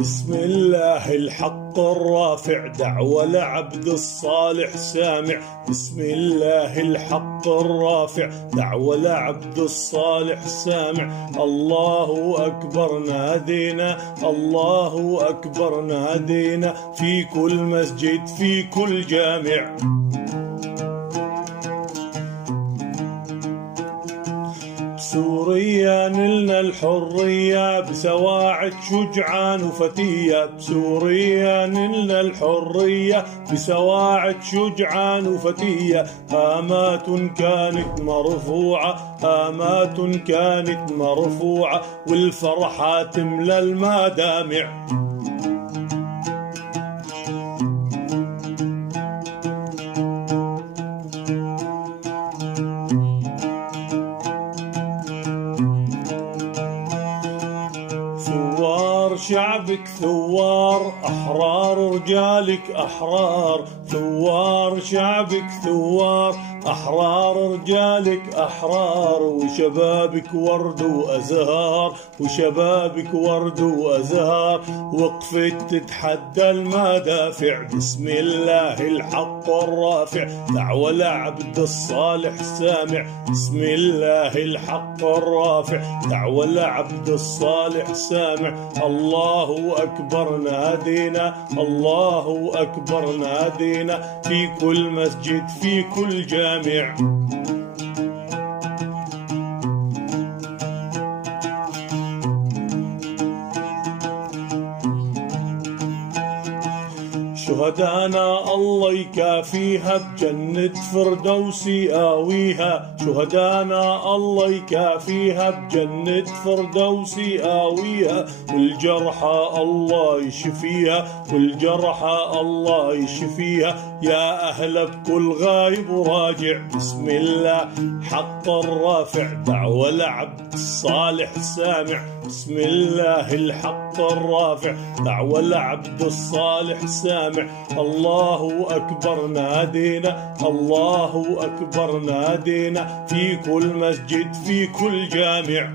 بسم الله الحق الرافع دعوة لعبد الصالح سامع. بسم الله الحق الرافع دعوة لعبد الصالح سامع. الله أكبر نادينا، الله أكبر نادينا، في كل مسجد في كل جامع. بسوريا نلنا الحرية بسواعد شجعان وفتية. بسوريا نلنا الحرية بسواعد شجعان وفتية. هامات كانت مرفوعة، هامات كانت مرفوعة، والفرحة تملى المدامع. ثوار شعبك ثوار، أحرار رجالك أحرار. ثوار شعبك ثوار، أحرار رجالك أحرار، وشبابك ورد وأزهار، وشبابك ورد وأزهار، وقفت تتحدى المدافع. بسم الله الحق الرافع دعوة لعبد الصالح سامع. بسم الله الحق الرافع دعوة لعبد الصالح سامع. الله أكبر نادينا، الله أكبر نادينا، في كل مسجد في كل جامع. شهدانا الله يكافيها بجنة فردوسي آويها. شهدانا الله يكافيها بجنة فردوسي آويها، والجرحى الله يشفيها، والجرحى الله يشفيها، يا أهل بكل غايب وراجع. بسم الله حق الرافع دعوة لعبد الصالح سامع. بسم الله الحق الرافع دعوة لعبد الصالح سامع. الله أكبر نادينا، الله أكبر نادينا، في كل مسجد في كل جامع.